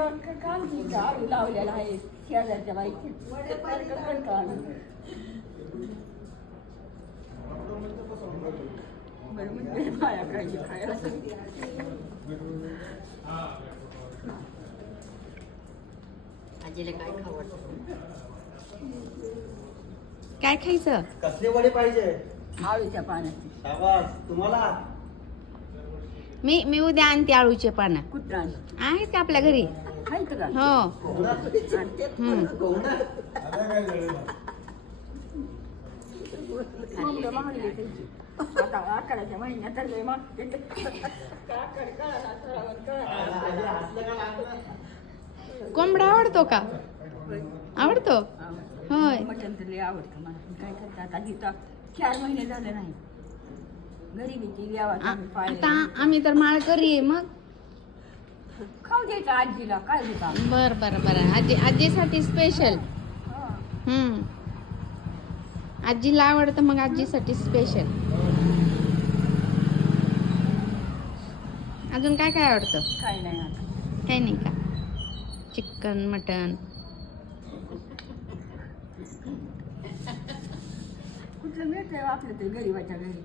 आळू लावलेला आहे शेजारच्या बाईची बरं म्हणजे बाया काही खायला आजीला काय खावडतं काय खायचं? कसले वडे पाहिजे? आळूच्या पाण्याची शाबास तुम्हाला. मी उद्या आणते आळूचे पानं. कुठं आहेत का आपल्या घरी? खायचं का हो. आता आकाराच्या महिन्यात तर मागते कोंबडा आवडतो का? आवडतो. होय. मटण तर लय आवडतं मला पण काय करतात आता इथं 4 महिने झाले नाही गरिबीची व्यावा आता आम्ही तर माळकरी आहे मग. खाऊ द्यायचं आजीला काय होता बर बर बर. आजीसाठी स्पेशल. आजीला आवडतं मग आजीसाठी स्पेशल. अजून काय काय आवडतं? काय नाही आता काही नाही का? चिकन मटन कुठलं मिळतंय आपल्या तरी गरिबाच्या घरी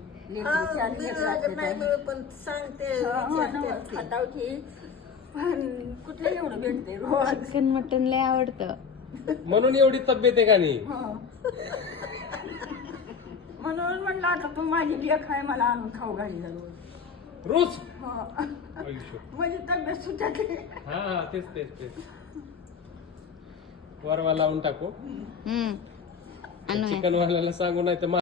पण सांगते खातावची पण कुठलं एवढं भेटते रोज चिकन मटन लय आवडतं. म्हणून एवढी तब्येत आहे का नाही? म्हणून म्हणलं आता तू माझी लेख आहे मला आणून खाऊ घालीला रोज रोज माझी तब्येत सुटते. हा तेच वरवा लावून टाकू. आणूया. चिकन वाल्याला सांगू नाही तर